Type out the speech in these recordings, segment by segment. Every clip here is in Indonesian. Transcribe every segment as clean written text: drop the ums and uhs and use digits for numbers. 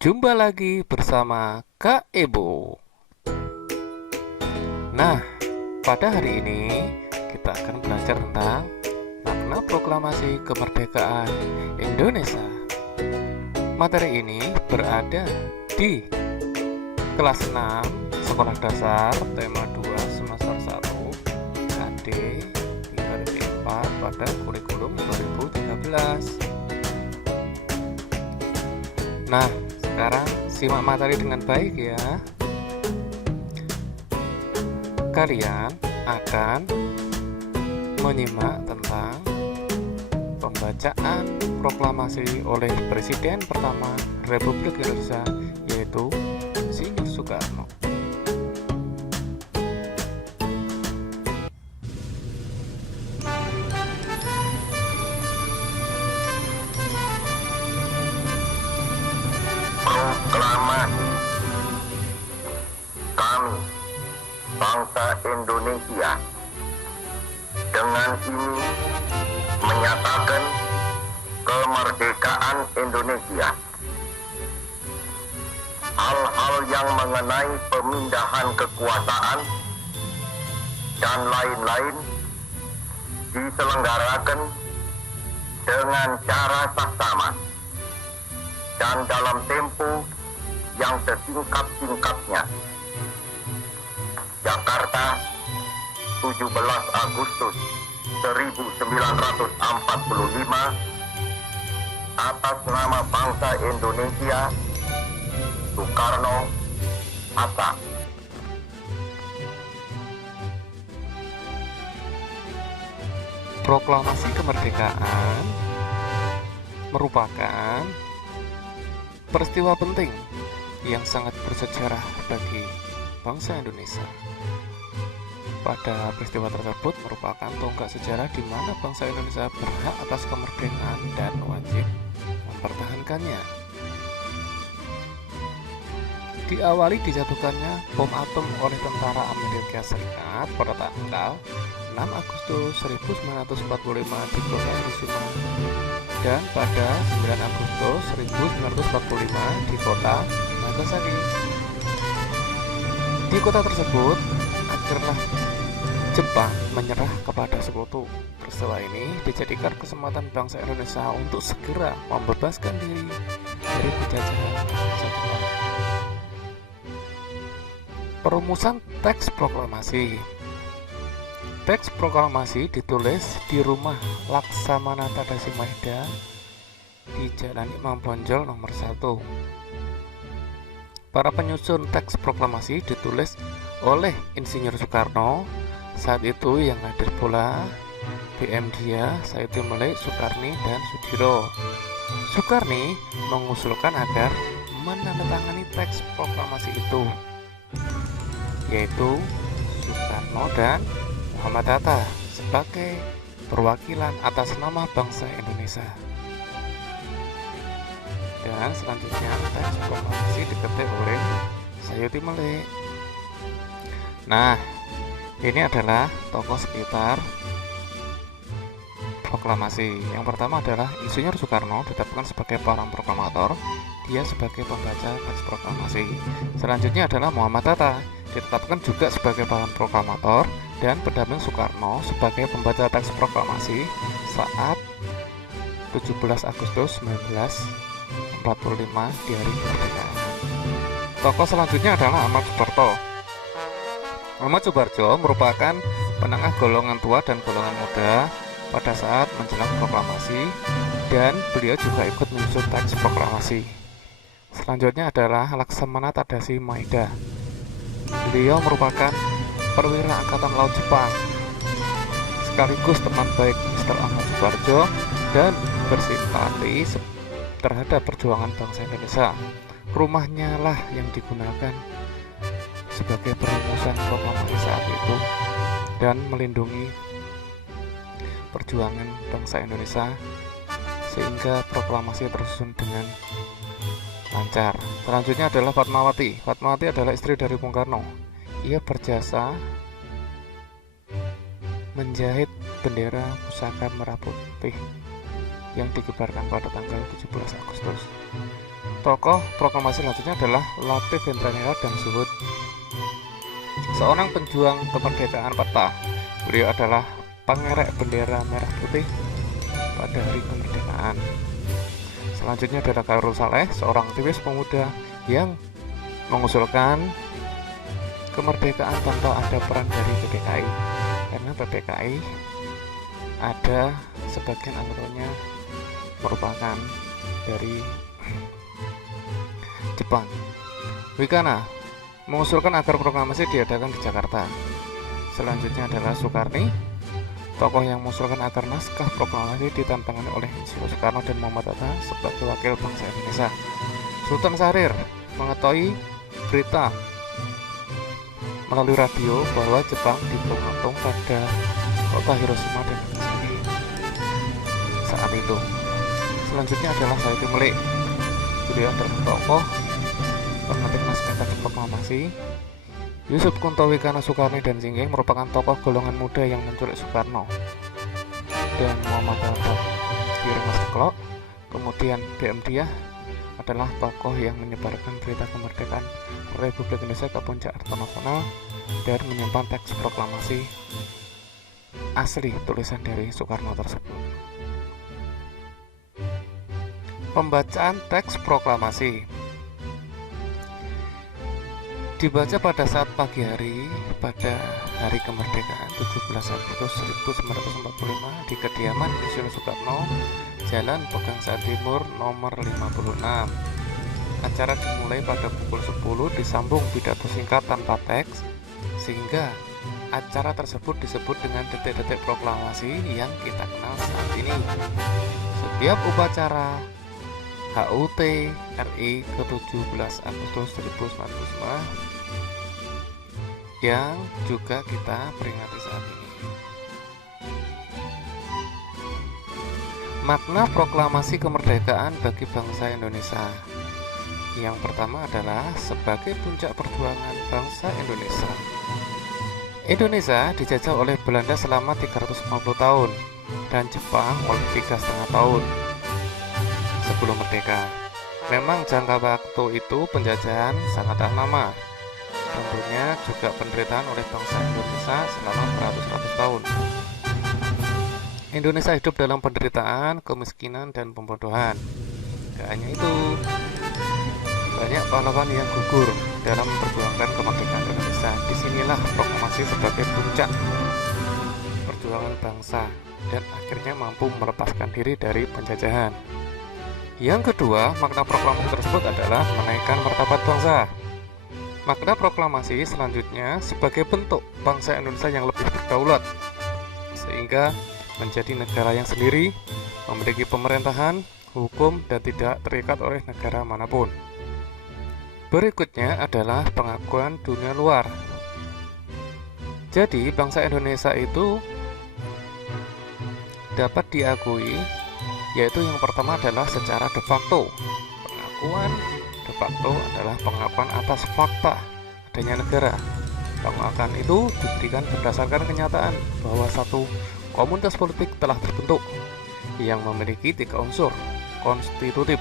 Jumpa lagi bersama Kak Ebo. Nah, pada hari ini kita akan belajar tentang makna proklamasi kemerdekaan Indonesia. Materi ini berada di kelas 6 Sekolah Dasar tema 2 semester 1 KD 3-4 pada kurikulum 2013. Nah, sekarang simak materi dengan baik ya. Kalian akan menyimak tentang pembacaan proklamasi oleh Presiden pertama Republik Indonesia, yaitu Insinyur Soekarno. Proklamasi. Kami, bangsa Indonesia, dengan ini menyatakan kemerdekaan Indonesia. Hal-hal yang mengenai pemindahan kekuasaan dan lain-lain diselenggarakan dengan cara saksama dan dalam tempo yang sesingkat-singkatnya. Jakarta, 17 Agustus 1945, atas nama bangsa Indonesia, Soekarno Hatta. Proklamasi kemerdekaan merupakan peristiwa penting yang sangat bersejarah bagi bangsa Indonesia. Pada peristiwa tersebut merupakan tonggak sejarah di mana bangsa Indonesia berhak atas kemerdekaan dan wajib mempertahankannya. Diawali dijatuhkannya bom atom oleh tentara Amerika Serikat pada tanggal 6 Agustus 1945 di kota Hiroshima dan pada 9 Agustus 1945 di kota Nagasaki. Di kota tersebut, akhirnya Jepang menyerah kepada sekutu. Peristiwa ini dijadikan kesempatan bangsa Indonesia untuk segera membebaskan diri dari penjajahan Jepang. Perumusan teks proklamasi. Teks proklamasi ditulis di rumah Laksamana Tadasi Maeda di Jalan Imam Bonjol nomor 1. Para penyusun teks proklamasi ditulis oleh Insinyur Soekarno, saat itu yang hadir pula BM dia, Sayuti Melik, Soekarni, dan Sudiro. Soekarni mengusulkan agar menandatangani teks proklamasi itu, yaitu Soekarno dan Muhammad Hatta sebagai perwakilan atas nama bangsa Indonesia. Dan selanjutnya teks proklamasi diketik oleh Sayuti Melik. Nah, ini adalah tokoh sekitar proklamasi. Yang pertama adalah Insinyur Soekarno ditetapkan sebagai palang proklamator, dia sebagai pembaca teks proklamasi. Selanjutnya adalah Muhammad Hatta, ditetapkan juga sebagai palang proklamator dan pendamping Soekarno sebagai pembaca teks proklamasi saat 17 Agustus 1945 di hari kemerdekaan. Tokoh selanjutnya adalah Ahmad Subarto. Ahmad Subarto merupakan penengah golongan tua dan golongan muda pada saat menjelang proklamasi, dan beliau juga ikut menyusun teks proklamasi. Selanjutnya adalah Laksamana Tadasi Maeda. Beliau merupakan perwira Angkatan Laut Jepang, sekaligus teman baik Mr. Ahmad Subarto dan bersimpati terhadap perjuangan bangsa Indonesia. Rumahnya lah yang digunakan sebagai perumusan proklamasi saat itu dan melindungi perjuangan bangsa Indonesia sehingga proklamasi tersusun dengan lancar. Selanjutnya adalah Fatmawati. Fatmawati adalah istri dari Bung Karno. Ia berjasa menjahit bendera pusaka merah putih yang dikibarkan pada tanggal 17 Agustus. Tokoh proklamasi selanjutnya adalah Latif Vendranika dan Suhud, seorang pejuang kemerdekaan peta. Beliau adalah pengerek bendera merah putih pada hari kemerdekaan. Selanjutnya adalah Khairul Saleh, seorang aktivis pemuda yang mengusulkan kemerdekaan tanpa ada peran dari PPKI, karena PPKI ada sebagian anggotanya merupakan dari Jepang. Wikana mengusulkan agar proklamasi diadakan di Jakarta. Selanjutnya adalah Soekarni, tokoh yang mengusulkan agar naskah proklamasi ditantangani oleh Insinyur Soekarno dan Muhammad Hatta sebagai wakil bangsa Indonesia. Sultan Syahrir mengetahui berita melalui radio bahwa Jepang dibom atom pada kota Hiroshima dan Nagasaki saat itu. Selanjutnya adalah Saiful Malik. Beliau adalah tokoh pengantin naskah teks proklamasi. Yusuf Kuntowikana Soekarni dan Singgih merupakan tokoh golongan muda yang menculik Soekarno dan Muhammad Hatta di Rengas Dengklok. Kemudian DM Diah adalah tokoh yang menyebarkan berita kemerdekaan Republik Indonesia ke puncak Arta Nasional dan menyimpan teks proklamasi asli tulisan dari Soekarno tersebut. Pembacaan teks proklamasi dibaca pada saat pagi hari pada hari kemerdekaan 17 Agustus 1945 di kediaman Insinyur Soekarno, Jalan Pegangsaan Timur nomor 56. Acara dimulai pada pukul 10, disambung pidato singkat tanpa teks, sehingga acara tersebut disebut dengan detik-detik proklamasi yang kita kenal saat ini. Setiap upacara HUT RI ke-17 Agustus 1945 yang juga kita peringati saat ini. Makna proklamasi kemerdekaan bagi bangsa Indonesia. Yang pertama adalah sebagai puncak perjuangan bangsa Indonesia. Indonesia dijajah oleh Belanda selama 350 tahun dan Jepang oleh 3,5 tahun sebelum merdeka. Memang jangka waktu itu penjajahan sangatlah lama. Tentunya juga penderitaan oleh bangsa Indonesia selama beratus-ratus tahun. Indonesia hidup dalam penderitaan, kemiskinan, dan pembodohan. Tidak hanya itu, banyak pahlawan yang gugur dalam memperjuangkan kemerdekaan Indonesia. Disinilah proklamasi sebagai puncak perjuangan bangsa dan akhirnya mampu melepaskan diri dari penjajahan. Yang kedua, makna proklamasi tersebut adalah menaikkan martabat bangsa. Makna proklamasi selanjutnya sebagai bentuk bangsa Indonesia yang lebih berdaulat, sehingga menjadi negara yang sendiri, memiliki pemerintahan, hukum, dan tidak terikat oleh negara manapun. Berikutnya adalah pengakuan dunia luar. Jadi, bangsa Indonesia itu dapat diakui, yaitu yang pertama adalah secara de facto. Pengakuan de facto adalah pengakuan atas fakta adanya negara. Pengakuan itu diberikan berdasarkan kenyataan bahwa satu komunitas politik telah terbentuk yang memiliki 3 unsur konstitutif,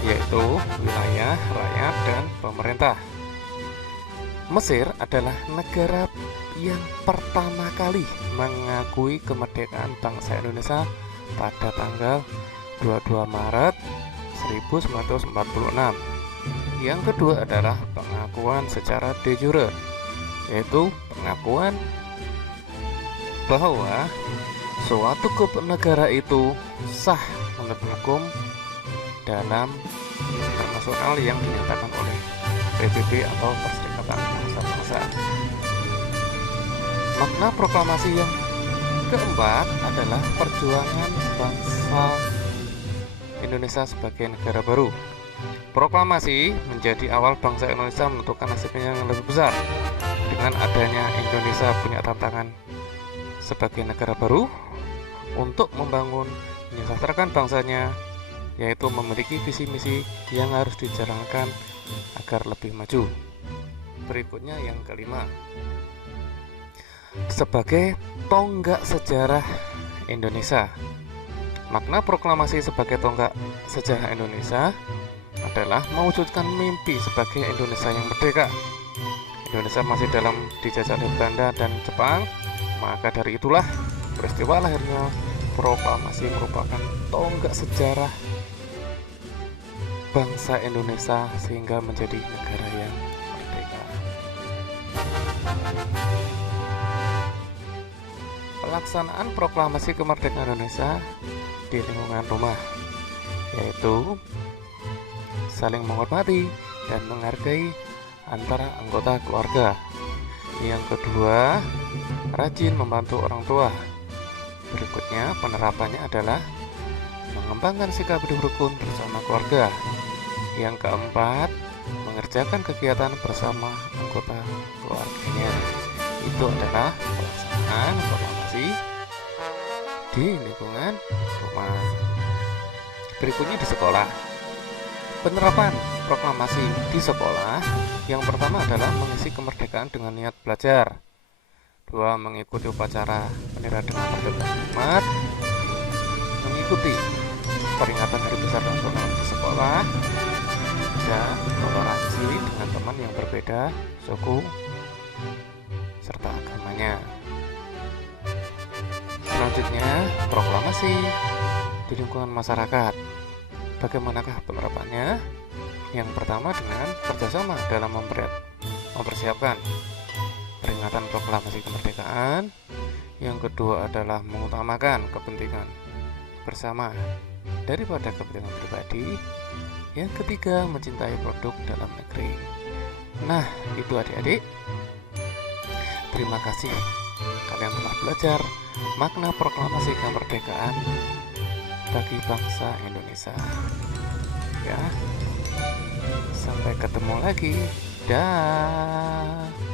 yaitu wilayah, rakyat, dan pemerintah. Mesir adalah negara yang pertama kali mengakui kemerdekaan bangsa Indonesia pada tanggal 22 Maret 1946. Yang kedua adalah pengakuan secara de jure, yaitu pengakuan bahwa suatu negara itu sah menurut hukum dalam internasional yang dinyatakan oleh PBB atau Perserikatan Bangsa-Bangsa. Makna proklamasi yang keempat adalah perjuangan bangsa Indonesia sebagai negara baru. Proklamasi menjadi awal bangsa Indonesia menentukan nasibnya yang lebih besar. Dengan adanya Indonesia punya tantangan sebagai negara baru untuk membangun, menyejahterakan bangsanya, yaitu memiliki visi misi yang harus dijalankan agar lebih maju. Berikutnya yang kelima, sebagai tonggak sejarah Indonesia. Makna proklamasi sebagai tonggak sejarah Indonesia adalah mewujudkan mimpi sebagai Indonesia yang merdeka. Indonesia masih dalam dijajah oleh Belanda dan Jepang, maka dari itulah peristiwa lahirnya proklamasi merupakan tonggak sejarah bangsa Indonesia sehingga menjadi negara yang merdeka. Pelaksanaan proklamasi kemerdekaan Indonesia di lingkungan rumah, yaitu saling menghormati dan menghargai antara anggota keluarga. Yang kedua, rajin membantu orang tua. Berikutnya, penerapannya adalah mengembangkan sikap hidup rukun bersama keluarga. Yang keempat, mengerjakan kegiatan bersama anggota keluarganya. Itu adalah pelaksanaan proklamasi di lingkungan rumah. Berikutnya di sekolah. Penerapan proklamasi di sekolah, yang pertama adalah mengisi kemerdekaan dengan niat belajar. Dua, mengikuti upacara bendera dengan merdeka hormat, mengikuti peringatan hari besar nasional di sekolah, dan toleransi dengan teman yang berbeda suku serta agamanya. Selanjutnya, proklamasi di lingkungan masyarakat. Bagaimanakah penerapannya? Yang pertama dengan kerjasama dalam mempersiapkan peringatan proklamasi kemerdekaan. Yang kedua adalah mengutamakan kepentingan bersama daripada kepentingan pribadi. Yang ketiga, mencintai produk dalam negeri. Nah, itu adik-adik. Terima kasih kalian telah belajar makna proklamasi kemerdekaan bagi bangsa Indonesia. Ya, sampai ketemu lagi. Dah.